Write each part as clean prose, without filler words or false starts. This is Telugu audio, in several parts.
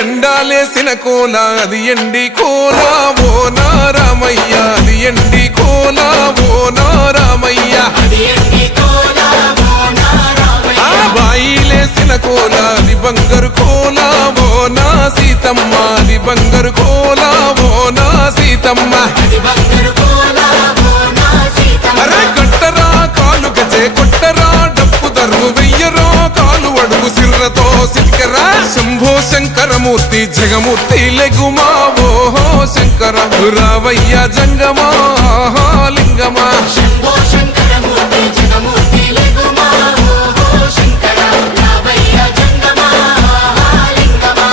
ఎండాలేసిన కోల అది ఎండి కోల ఓ నారామయ్య అది ఎండి కోల ఓ నారామయ్య ఆ బాయిలేసిన కోల అది బంగారు కోల ఓ నా సీతమ్మ అది బంగారు కోల ఓ నా సీతమ్మ అరే కట్టరా కాలు గజే కొట్టరా డప్పు దరువు వెయ్యరో కాలు అడుగు సిర్రతో సిటికరా శంభో శంకరమూర్తి జగమూర్తి లెగుమా ఓహో శంకర రావయ్య జంగమా లింగమా శంభో శంకరమూర్తి జగమూర్తి లెగుమా ఓహో శంకర రావయ్య జంగమా లింగమా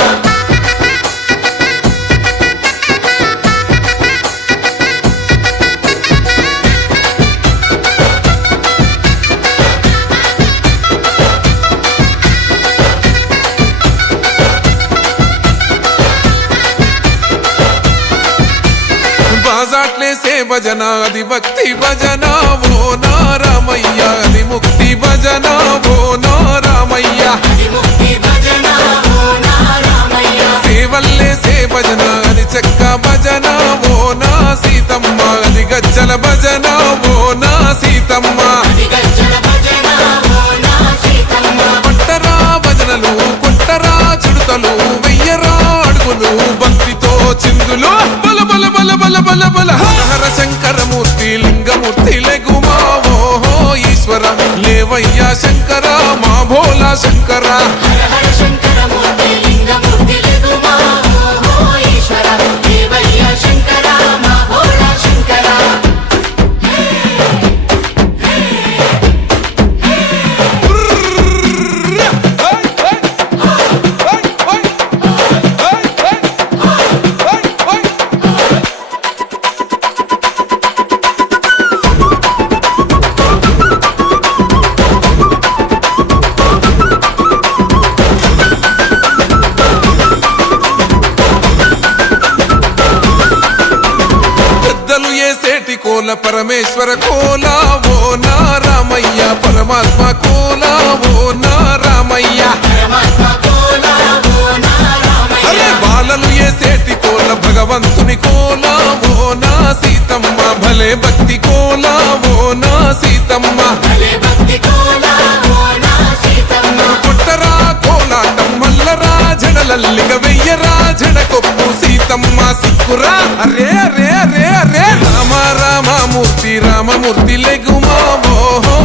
బాజాట్లేసే భజన అది భక్తి భజన ఓ నారామయ్య అది ముక్తి భజన ఓ నారామయ్య సేవల్లేసే భజన అది చెక్క భజన ఓ నా సీతమ్మ అది గజ్జల భజన ఓ నా సీతమ్మ పట్టరా భజనలు కొట్టరా చుడతలు వెయ్యరా అడుగులు భక్తితో చిందులు బల బల బల బల బల బల హర శంకరమూర్తి లింగమూర్తి లెగుమా ఓహో ఈశ్వర లేవయ్యా శంకర మా భోలా శంకర శంకరమూర్తి లింగమూర్తి లెగుమా ఓహో ఈశ్వర దేవయ్య శంకర మా భోలా శంకర పెద్దలు ఏసేటి కోల పరమేశ్వర కోల ఓ నారామయ్య పరమాత్మ కోల ఓ నారామయ్య అరే బాలలు ఏసేటి కోల భగవంతుని కోల ఓ నా సీతమ్మ భలే భక్తి కోల ఓ నా సీతమ్మ కొట్టరా కోలాటం మల్లరా జడలల్లిగ వెయ్యరా జడకొప్పు సీతమ్మ సిక్కురా అరే అరే అరే అరే రామ రామమూర్తి రామమూర్తి లెగుమా ఓహో